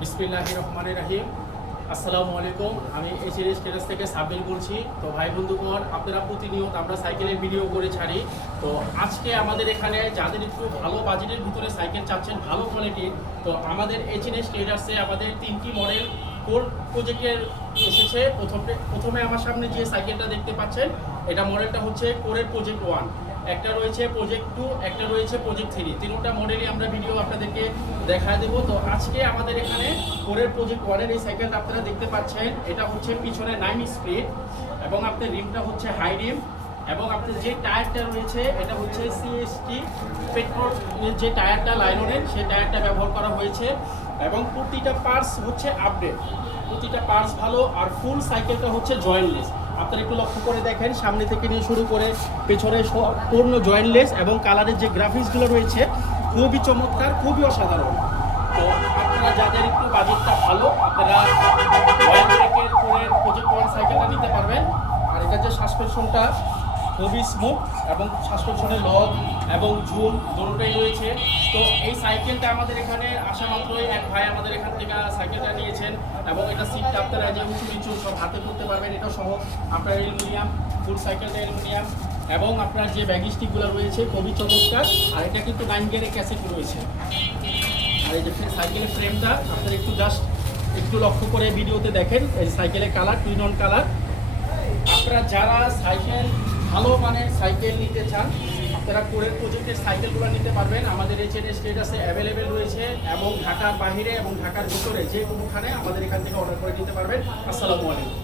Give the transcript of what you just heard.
বিসমিল্লাহির রহমানির রহিম। আসসালামু আলাইকুম। আমি এইচএস টেরাস থেকে সাব্বির বলছি। তো ভাই বন্ধুগণ, আপনারা প্রতিনিয়ত আমরা সাইকেলের ভিডিও করে ছাড়ি। তো আজকে আমাদের এখানে যাদের একটু ভালো বাজেটের ভিতরে সাইকেল চাচ্ছেন, ভালো কোয়ালিটির, তো আমাদের এইচএস টেরাসে আমাদের 3টি মডেল কোর প্রজেক্টের এসেছে। প্রথমে আমার সামনে যে সাইকেলটা দেখতে পাচ্ছেন, এটা মডেলটা হচ্ছে কোরের প্রজেক্ট 1, একটা রয়েছে প্রজেক্ট 2, একটা রয়েছে প্রজেক্ট 3। তিনটা মডেলই আমরা ভিডিও আপনাদেরকে দেখা দেবো। তো আজকে আমাদের এখানে কোরের প্রজেক্ট 1-এর এই সাইকেলটা আপনারা দেখতে পাচ্ছেন, এটা হচ্ছে পিছনে 9 স্পিড এবং আপনার রিমটা হচ্ছে হাই রিম, এবং আপনার যে টায়ারটা রয়েছে এটা হচ্ছে সিএসটি পেট্রোল যে টায়ারটা লাইলনের, সেই টায়ারটা ব্যবহার করা হয়েছে। এবং প্রতিটা পার্টস হচ্ছে আপডেট, প্রতিটা পার্টস ভালো। আর ফুল সাইকেলটা হচ্ছে জয়েন্টলেস। আপনারা একটু লক্ষ্য করে দেখেন, সামনে থেকে নিয়ে শুরু করে পেছনে পূর্ণ জয়েন্টলেস, এবং কালারের যে গ্রাফিক্সগুলো রয়েছে খুবই চমৎকার, খুবই অসাধারণ। তো আপনারা যাদের একটু বাজেটটা ভালো, আপনারা প্রজেক্ট 1 সাইকেলটা নিতে পারবেন। আর এটা যে সাসপেনশনটা খুবই স্মুথ, এবং সাসপেনশনের লক এবং ঝুম দুটোটাই রয়েছে। তো এই সাইকেলটা আমাদের এখানে আসা মাত্রই এক ভাই আমাদের এখান থেকে সাইকেলটা নিয়েছেন, এবং এটা সিটটা আপনারা যে উঁচু নিচু সব হাতে করতে পারবেন, এটা সহ আপনার অ্যালুমিনিয়াম, ফুল সাইকেলটা অ্যালুমিনিয়াম, এবং আপনার যে ব্যাগ স্টিকগুলো রয়েছে খুবই চমৎকার। আর এটা কিন্তু 9 গিয়ারের ক্যাসেট রয়েছে। আর এই যে সাইকেলের ফ্রেমটা আপনারা একটু লক্ষ্য করে ভিডিওতে দেখেন, এই সাইকেলের কালার টুইন অন কালার। আপনারা যারা সাইকেল ভালো মানের সাইকেল নিতে চান, আপনারা কোরের প্রজেক্টের সাইকেলগুলো নিতে পারবেন। আমাদের এইচএনএস স্টেটাসে অ্যাভেলেবেল রয়েছে, এবং ঢাকার বাইরে এবং ঢাকার ভিতরে যে কোনোখানে আমাদের এখান থেকে অর্ডার করে নিতে পারবেন। আসসালামু আলাইকুম।